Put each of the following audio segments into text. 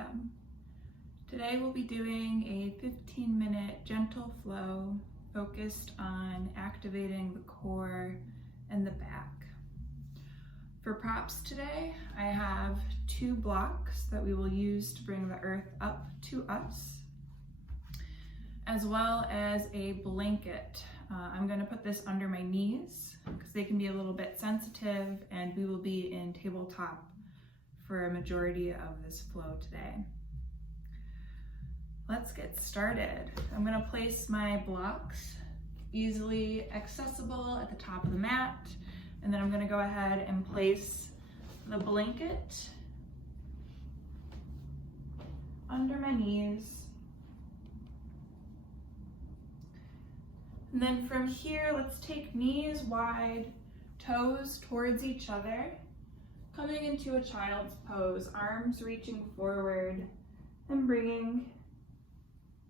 welcome. Today we'll be doing a 15-minute gentle flow focused on activating the core and the back. For props today, I have 2 blocks that we will use to bring the earth up to us, as well as a blanket. I'm going to put this under my knees because they can be a little bit sensitive, and we will be in tabletop for a majority of this flow today. Let's get started. I'm going to place my blocks easily accessible at the top of the mat, and then I'm going to go ahead and place the blanket under my knees. And then from here, let's take knees wide, toes towards each other, coming into a child's pose, arms reaching forward and bringing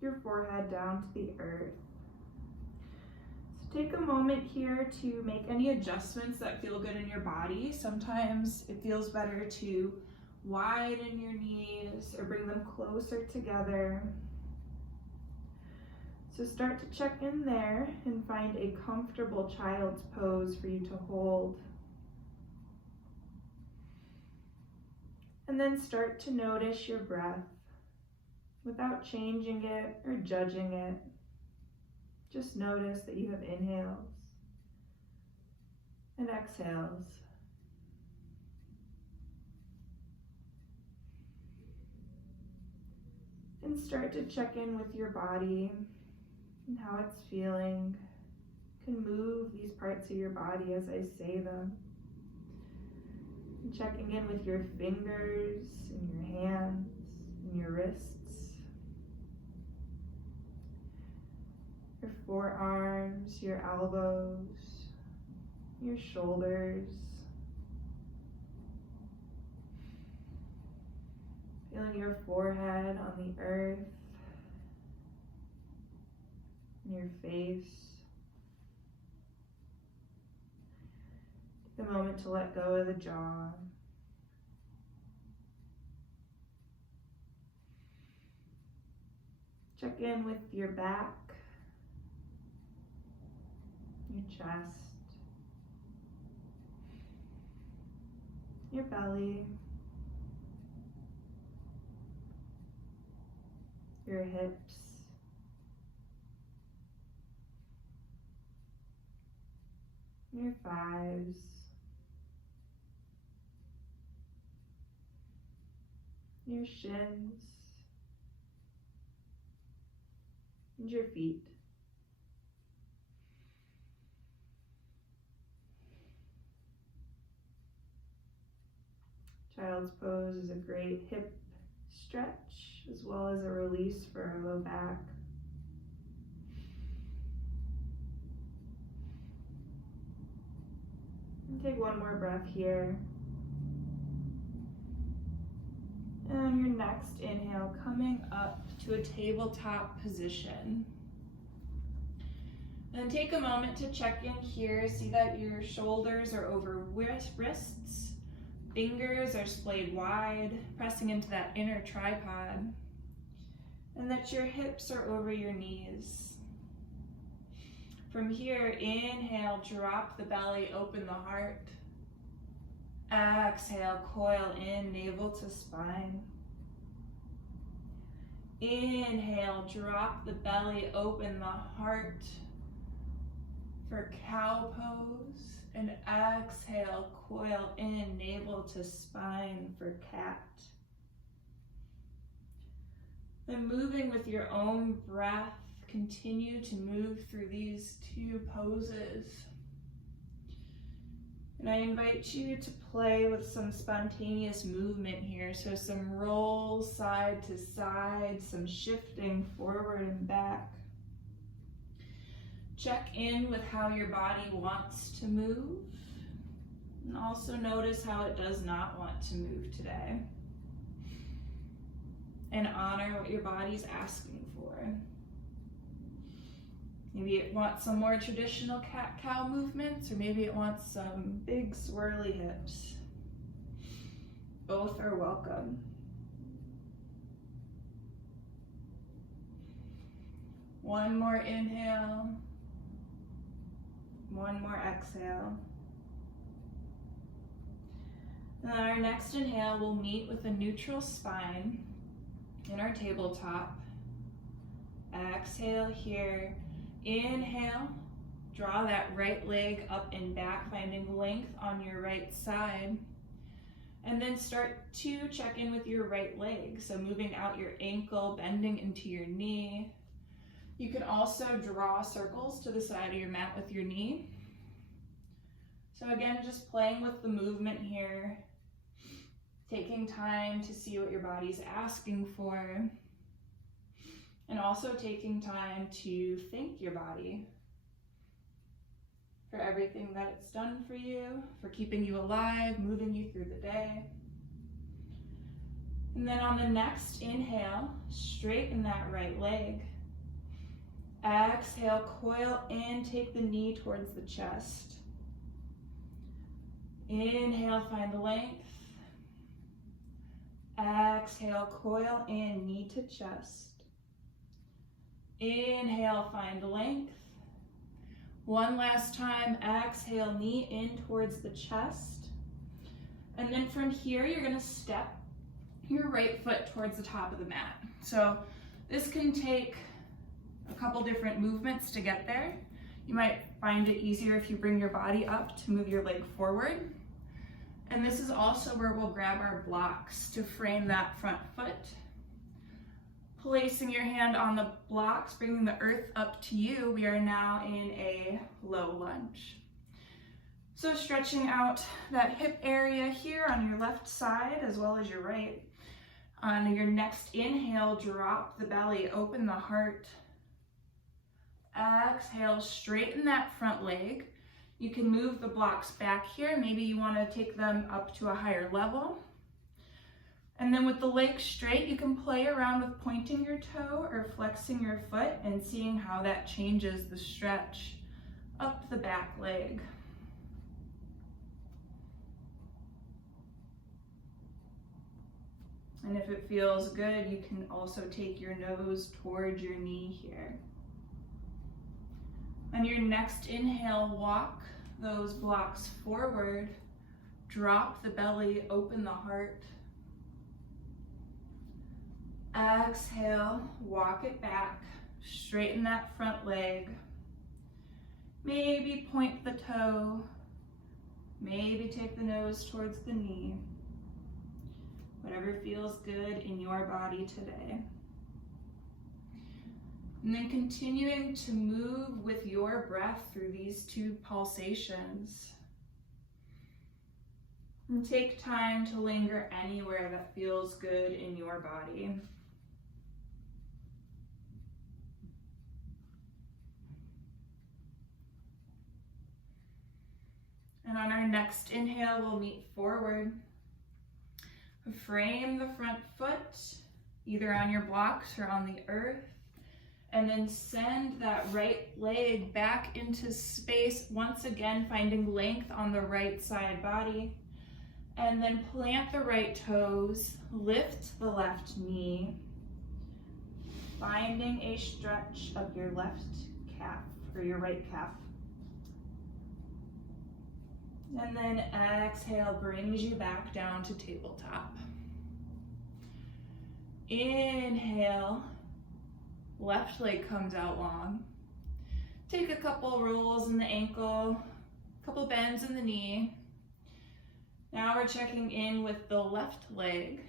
your forehead down to the earth. So take a moment here to make any adjustments that feel good in your body. Sometimes it feels better to widen your knees or bring them closer together. So start to check in there and find a comfortable child's pose for you to hold. And then start to notice your breath without changing it or judging it. Just notice that you have inhales and exhales. And start to check in with your body and how it's feeling. You can move these parts of your body as I say them. And checking in with your fingers and your hands and your wrists, your forearms, your elbows, your shoulders. Feeling your forehead on the earth, your face. Take a moment to let go of the jaw. Check in with your back, your chest, your belly, your hips, your thighs, your shins, and your feet. Child's pose is a great hip stretch as well as a release for our low back. And take one more breath here. And on your next inhale, coming up to a tabletop position. And take a moment to check in here. See that your shoulders are over wrists, fingers are splayed wide, pressing into that inner tripod, and that your hips are over your knees. From here, inhale, drop the belly, open the heart. Exhale, coil in, navel to spine. Inhale, drop the belly, open the heart for cow pose. And exhale, coil in, navel to spine for cat. Then moving with your own breath, continue to move through these 2 poses. And I invite you to play with some spontaneous movement here. So some rolls side to side, some shifting forward and back. Check in with how your body wants to move. And also notice how it does not want to move today. And honor what your body's asking for. Maybe it wants some more traditional cat-cow movements, or maybe it wants some big swirly hips. Both are welcome. One more inhale. One more exhale. And then our next inhale will meet with a neutral spine in our tabletop. Exhale here. Inhale. Draw that right leg up and back, finding length on your right side. And then start to check in with your right leg. So moving out your ankle, bending into your knee. You can also draw circles to the side of your mat with your knee. So again, just playing with the movement here, taking time to see what your body's asking for, and also taking time to thank your body for everything that it's done for you, for keeping you alive, moving you through the day. And then on the next inhale, straighten that right leg. Exhale, coil in, take the knee towards the chest. Inhale, find length. Exhale, coil in, knee to chest. Inhale, find length. One last time, exhale, knee in towards the chest. And then from here, you're gonna step your right foot towards the top of the mat. So this can take a couple different movements to get there. You might find it easier if you bring your body up to move your leg forward. And this is also where we'll grab our blocks to frame that front foot. Placing your hand on the blocks, bringing the earth up to you, we are now in a low lunge. So stretching out that hip area here on your left side as well as your right. On your next inhale, drop the belly, open the heart. Exhale, straighten that front leg. You can move the blocks back here. Maybe you want to take them up to a higher level. And then with the leg straight, you can play around with pointing your toe or flexing your foot and seeing how that changes the stretch up the back leg. And if it feels good, you can also take your nose towards your knee here. On your next inhale, walk those blocks forward, drop the belly, open the heart. Exhale, walk it back, straighten that front leg. Maybe point the toe, maybe take the nose towards the knee. Whatever feels good in your body today. And then continuing to move with your breath through these two pulsations. And take time to linger anywhere that feels good in your body. And on our next inhale, we'll meet forward. Frame the front foot, either on your blocks or on the earth. And then send that right leg back into space, once again finding length on the right side body. And then plant the right toes, lift the left knee, finding a stretch of your left calf or your right calf. And then exhale brings you back down to tabletop. Inhale, left leg comes out long. Take a couple rolls in the ankle, a couple bends in the knee. Now we're checking in with the left leg,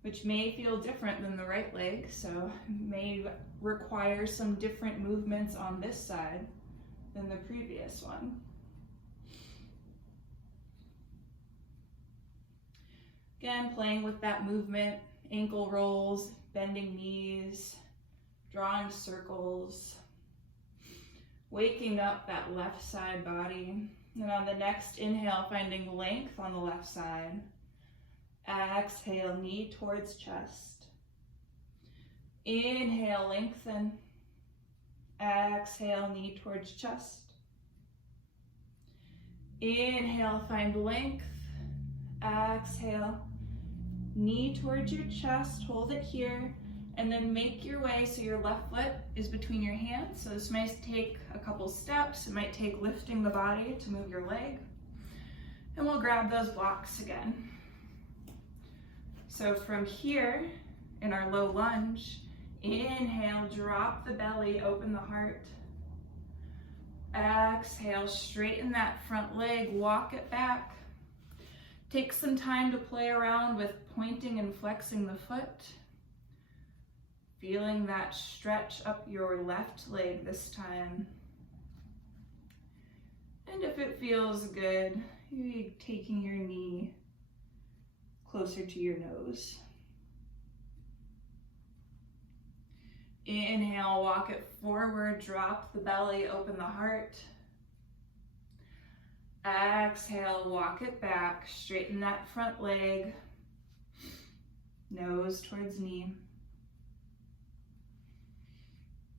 which may feel different than the right leg, so may require some different movements on this side than the previous one. Again, playing with that movement, ankle rolls, bending knees, drawing circles, waking up that left side body. And on the next inhale, finding length on the left side. Exhale, knee towards chest. Inhale, lengthen. Exhale, knee towards chest. Inhale, find length. Exhale, knee towards your chest, hold it here, And then make your way so your left foot is between your hands. So this might take a couple steps. It might take lifting the body to move your leg. And we'll grab those blocks again. So from here, in our low lunge, inhale, drop the belly, open the heart. Exhale, straighten that front leg, walk it back. Take some time to play around with pointing and flexing the foot. Feeling that stretch up your left leg this time. And if it feels good, maybe taking your knee closer to your nose. Inhale, walk it forward, drop the belly, open the heart. Exhale, walk it back, straighten that front leg, nose towards knee.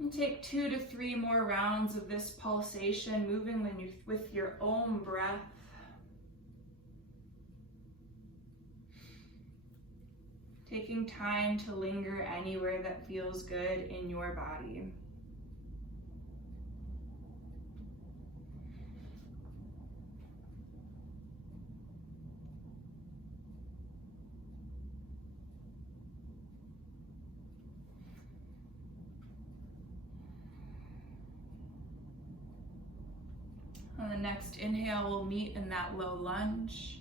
And take 2 to 3 more rounds of this pulsation, moving with your own breath. Taking time to linger anywhere that feels good in your body. On the next inhale, we'll meet in that low lunge.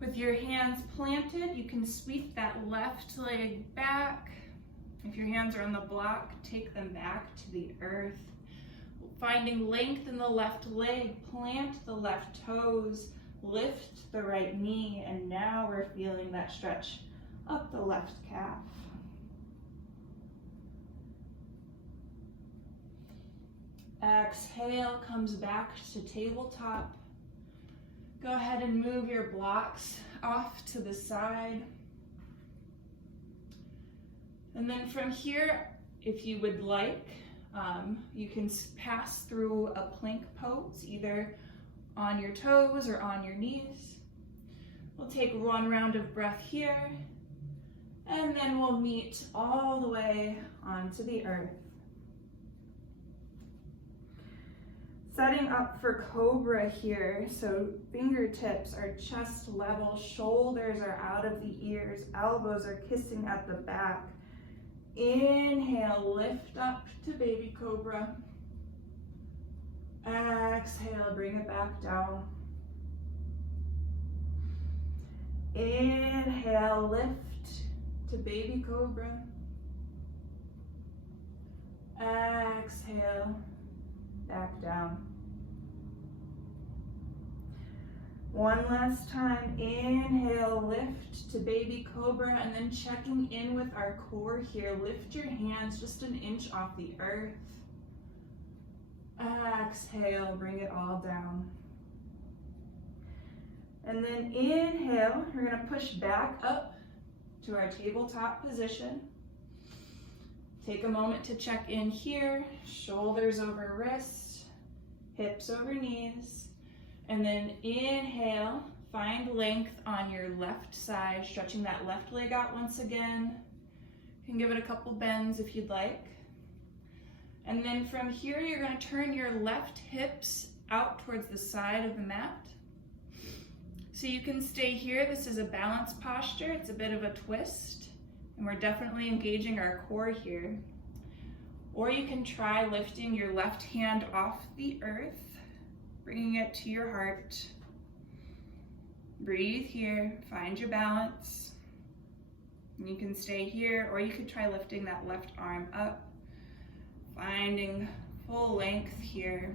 With your hands planted, you can sweep that left leg back. If your hands are on the block, take them back to the earth. Finding length in the left leg, plant the left toes, lift the right knee, and now we're feeling that stretch up the left calf. Exhale, comes back to tabletop. Go ahead and move your blocks off to the side. And then from here, if you would like, you can pass through a plank pose, either on your toes or on your knees. We'll take 1 round of breath here, and then we'll meet all the way onto the earth. Setting up for Cobra here, so fingertips are chest level, shoulders are out of the ears, elbows are kissing at the back. Inhale, lift up to baby Cobra. Exhale, bring it back down. Inhale, lift to baby Cobra. Exhale, back down. One last time, inhale, lift to baby Cobra, and then checking in with our core here. Lift your hands just an inch off the earth. Exhale, bring it all down. And then inhale, we're gonna push back up to our tabletop position. Take a moment to check in here, shoulders over wrists, hips over knees. And then inhale, find length on your left side, stretching that left leg out once again. You can give it a couple bends if you'd like. And then from here, you're gonna turn your left hips out towards the side of the mat. So you can stay here. This is a balance posture. It's a bit of a twist, and we're definitely engaging our core here. Or you can try lifting your left hand off the earth, bringing it to your heart. Breathe here, find your balance. And you can stay here, or you could try lifting that left arm up, finding full length here.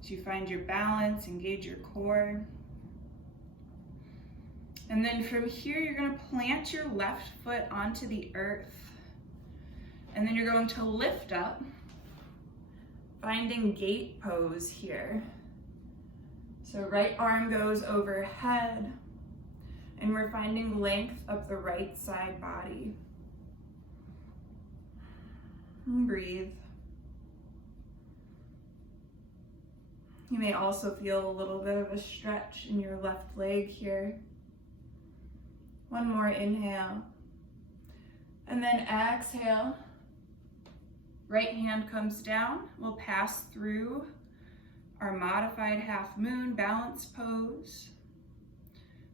So you find your balance, engage your core. And then from here, you're gonna plant your left foot onto the earth. And then you're going to lift up, finding gate pose here. So right arm goes overhead, and we're finding length of the right side body. And breathe. You may also feel a little bit of a stretch in your left leg here. One more inhale. And then exhale, right hand comes down. We'll pass through our modified half moon balance pose.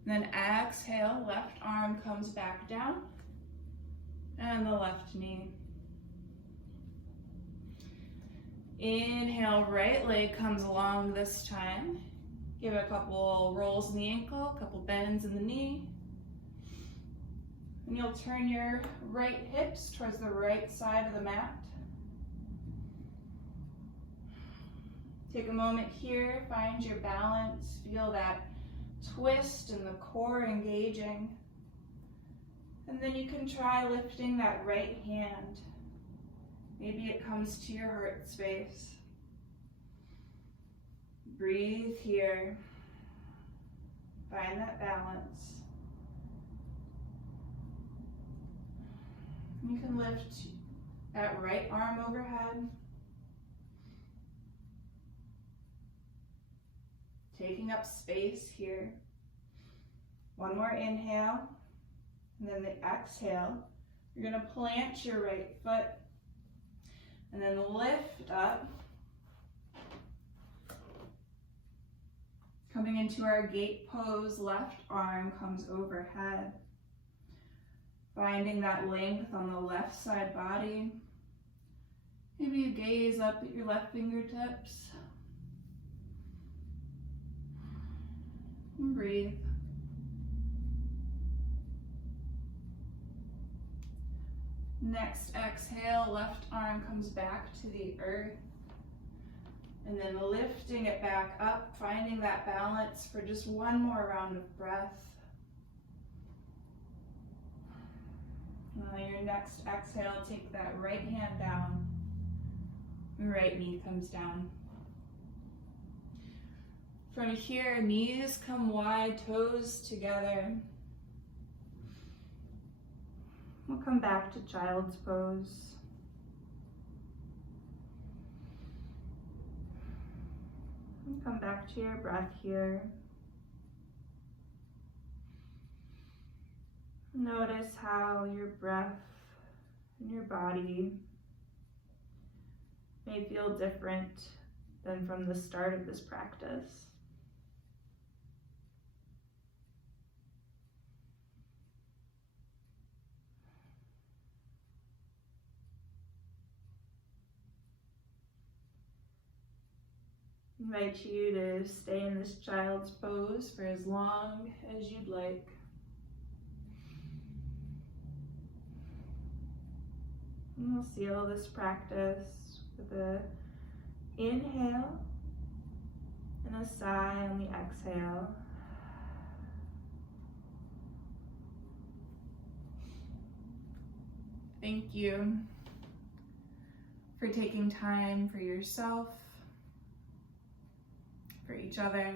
And then exhale, left arm comes back down, and the left knee. Inhale, right leg comes along this time. Give it a couple rolls in the ankle, a couple bends in the knee. And you'll turn your right hips towards the right side of the mat. Take a moment here, find your balance, feel that twist in the core engaging. And then you can try lifting that right hand. Maybe it comes to your heart space. Breathe here. Find that balance. You can lift that right arm overhead. Taking up space here. One more inhale, and then the exhale. You're gonna plant your right foot, and then lift up. Coming into our gate pose, left arm comes overhead. Finding that length on the left side body. Maybe you gaze up at your left fingertips. And breathe. Next exhale, left arm comes back to the earth. And then lifting it back up, finding that balance for just one more round of breath. On your next exhale, take that right hand down. Right knee comes down. From here, knees come wide, toes together. We'll come back to child's pose. And come back to your breath here. Notice how your breath and your body may feel different than from the start of this practice. I invite you to stay in this child's pose for as long as you'd like. And we'll seal this practice with an inhale and a sigh on the exhale. Thank you for taking time for yourself, for each other,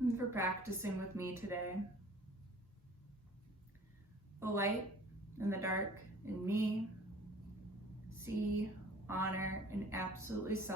and for practicing with me today. The light and the dark in me see, honor, and absolutely celebrate